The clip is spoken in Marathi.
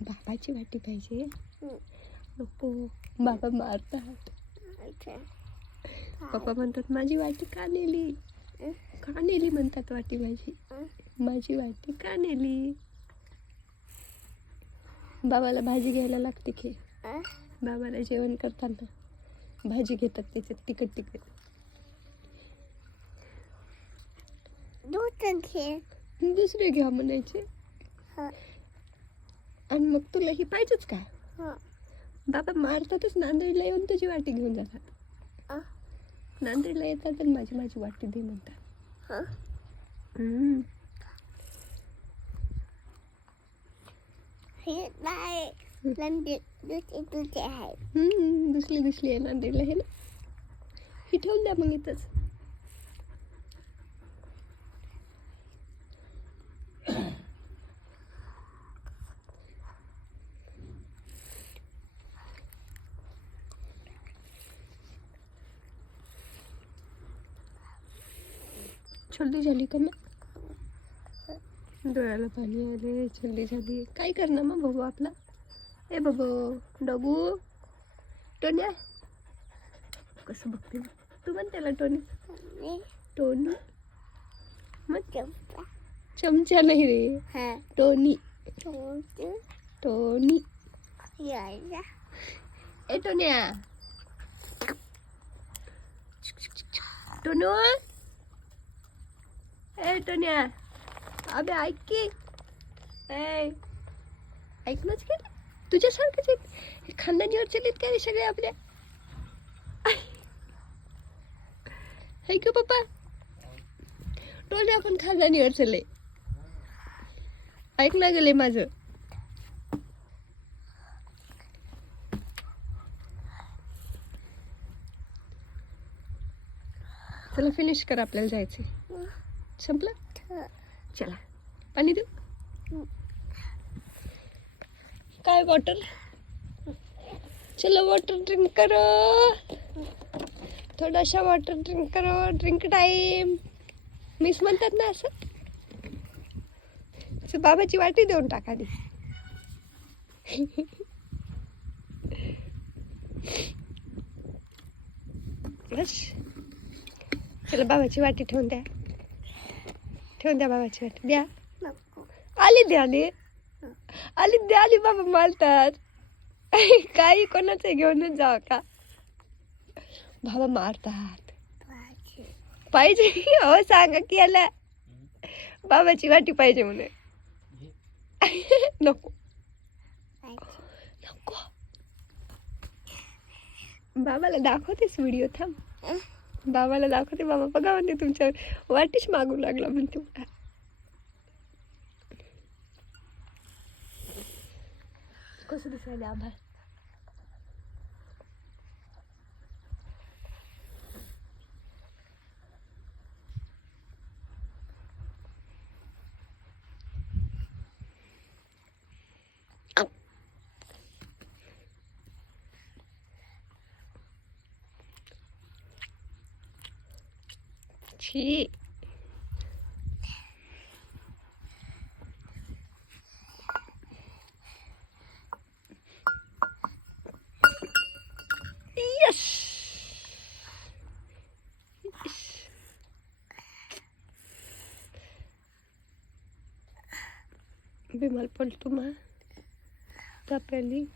बाबाची वाटी पाहिजे. नको. बाबा मारतात. पप्पा म्हणतात माझी वाटी का नेली? का नेली? म्हणतात वाटी माझी. माझी वाटी का नेली? बाबाला भाजी घ्यायला लागते की? बाबाला जेवण करताना भाजी घेतात त्याच्यात दूध घे दुसरे घ्या म्हणायचे. आणि मग तुला ही पाहिजेच का हं. बाबा मारतातच नांदेडला येऊन तुझी वाटी घेऊन जातात. नांदेडला येतात आणि माझी माझी वाटी दे म्हणतात. हं. हे दुसरे दुसरी दिसली आहे नांदेडला हे ना? ही ठेवून द्या मग इथंच. छल्दी झाली का मग डोळ्याला पाणी आले छल्दी झाली. काय करणार मग बाबू आपला? ए बाबू डबू टोन्या कसं बघते? बघ. तू म्हण त्याला टोनी टोनी? मग चमचा. नाही रे. हा. टोनी. टोनी. ए टोन्या. टोनू ए टोन्या अबे ऐक की. ए ऐकलंच की? तुझ्यासारखंच आहेत खानदानीवर चलित काय सगळे आपल्या? है का पप्पा. टोन्या पण खानदानीवर चले ऐक ना गेले माझं. चला फिनिश कर आपल्याला जायचंय. संपलं? चला. पाणी देऊ? काय वॉटर चलो वॉटर ड्रिंक करो. थोडासा वॉटर ड्रिंक करो. ड्रिंक टाइम मिस म्हणतात ना असं? असं बाबाची वाटी देऊन टाका दी बस. चला बाबाची वाटी ठेवून द्या. ठेवून द्या बाबाची वाटी द्या. नको. आली द्या आली. आली द्या आली बाबा मारतात काही कोणाचं घेऊनच जावं का? बाबा मारतात. पाहिजे. पाहिजे हो सांगा की याला. बाबाची वाटी पाहिजे म्हणे. नको. पाहिजे. नको. बाबाला दाखवतेस व्हिडिओ थांब? बाबाला दाखवते बाबा बघा म्हणते तुमच्यावर वाटीच मागू लागला म्हणते मला. कसं दिसायला आभाळ gente ir. Vem mal por tu mãe, tá pelinho.